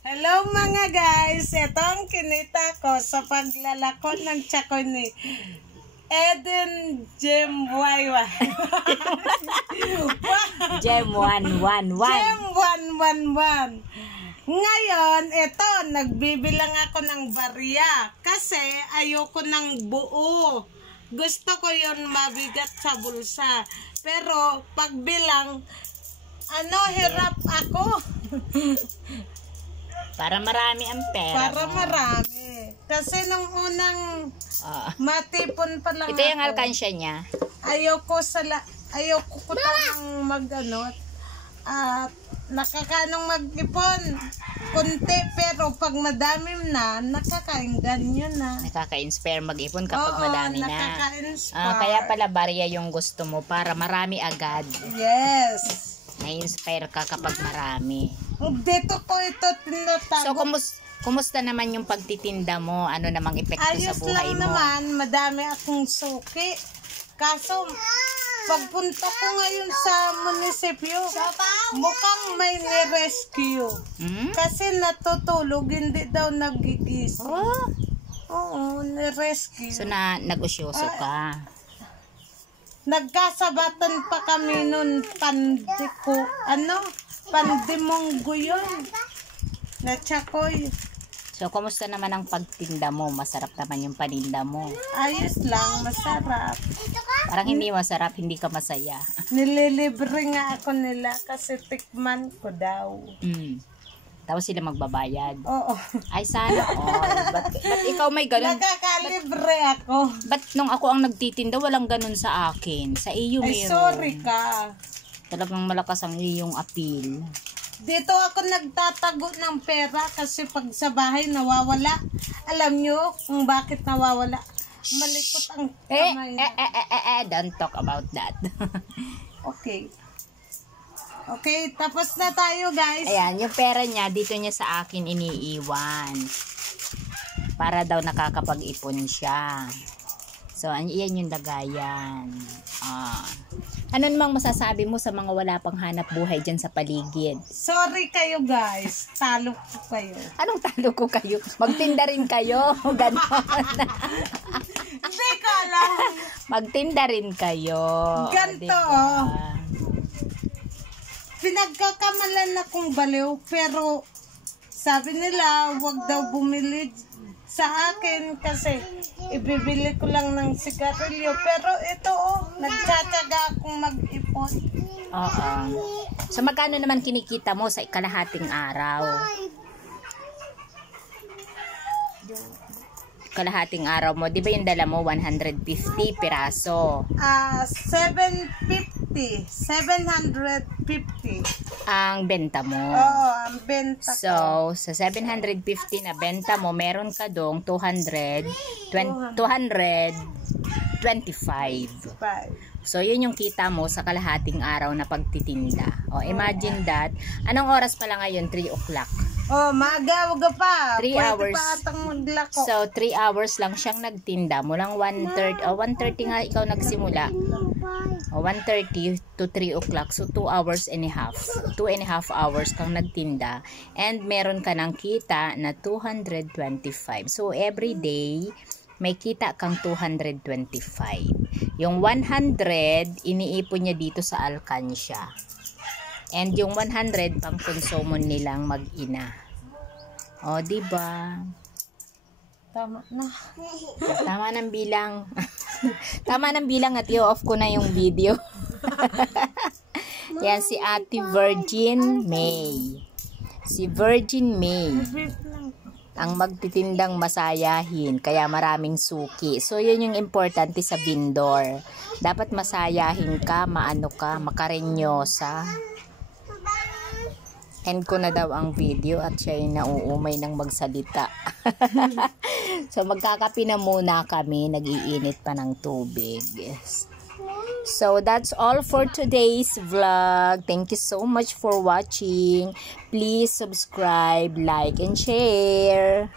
Hello mga guys, ito ang kinita ko sa paglalako ng tsakoy ni Eden Jemwaywa. Gem 111. Gem 111. Ngayon, ito, nagbibilang ako ng barya kasi ayoko ng buo. Gusto ko yon mabigat sa bulsa. Pero pagbilang, hirap ako. Para marami ang pera. Para marami. Kasi nung unang matipon pa lang ito yung alkansya niya. Ayoko ko tayong nakakanong mag-ipon. Kunti, pero pag madami na, nakakain ganyan na. Nakaka-inspire mag-ipon kapag madami na. Nakaka-inspire. Kaya pala barya yung gusto mo para marami agad. Yes. Na-inspire ka kapag marami. Dito ko ito tinatago. So, kumusta naman yung pagtitinda mo? Ano namang epekto sa buhay mo? Ayos lang naman. Madami akong suki. Kaso, pagpunta ko ngayon sa munisipyo, mukhang may ni-rescue. Kasi natutulog, hindi daw nagigising. Oo, ni-rescue. So, nag-usyoso ka. Nagkasabatan pa kami nun, pandemonggo yun. Na tsakoy. So, kumusta naman ang pagtinda mo? Masarap naman yung paninda mo. Ayos lang, masarap. Parang hindi masarap, hindi ka masaya. Nililibre nga ako nila kasi tikman ko daw. Tapos sila magbabayad. Oo. Ay, sana all. Ba't ikaw may ganun? Nakakalibre ako. Ba't nung ako ang nagtitinda, walang ganun sa akin? Sa iyo Ay, meron. sorry ka. Talagang malakas ang iyong appeal. Dito ako nagtatago ng pera kasi pag sa bahay nawawala. Alam nyo kung bakit nawawala? Malikot ang kamay. Don't talk about that. Okay. Okay, tapos na tayo guys. Ayan, yung pera niya, dito niya sa akin iniiwan. Para daw nakakapag-ipon siya. So, iyan yung lagayan. Ano namang masasabi mo sa mga wala pang hanap buhay dyan sa paligid? Sorry kayo guys. Talo ko kayo. Anong talo ko kayo? Magtinda rin kayo. Ganon. Hindi ka lang. Magtinda rin kayo. Ganto. Diba? Pinagkakamalan akong baliw, pero sabi nila wag daw bumili sa akin kasi ibibili ko lang ng sigarilyo. Pero ito nagtsatsaga akong mag-ipon. Oo. So magkano naman kinikita mo sa kalahating araw? Kalahating araw mo, di ba yung dala mo 150 piraso? 750 ang benta mo. Oo, ang benta so, ko. sa 750 na benta mo, meron ka dong 225. So, yun yung kita mo sa kalahating araw na pagtitinda. Imagine that. Anong oras pala ngayon? 3 o'clock. Maaga, wag pa. 3 hours. Pa atang maglako. So, 3 hours lang siyang nagtinda. Mulang 1:30 nga ikaw nagsimula. 1:30 to 3 o'clock. So, 2 hours and a half. 2.5 hours kang nagtinda. And meron ka ng kita na 225. So, every day, may kita kang 225. Yung 100, iniipon niya dito sa alkansya. And yung 100, pang konsumo nilang mag-ina. Diba? Tama na. Tama ng bilang. Tama ng bilang at i-off ko na yung video. Yan si Ate Virgin May. Si Virgin May. Ang magtitindang masayahin. Kaya maraming suki. So, yun yung importante sa vendor. Dapat masayahin ka, makarenyosa. End ko na daw ang video at siya yung nauumay ng magsalita. So, magkakape na muna kami. Nag-iinit pa ng tubig. Yes. So, that's all for today's vlog. Thank you so much for watching. Please subscribe, like, and share.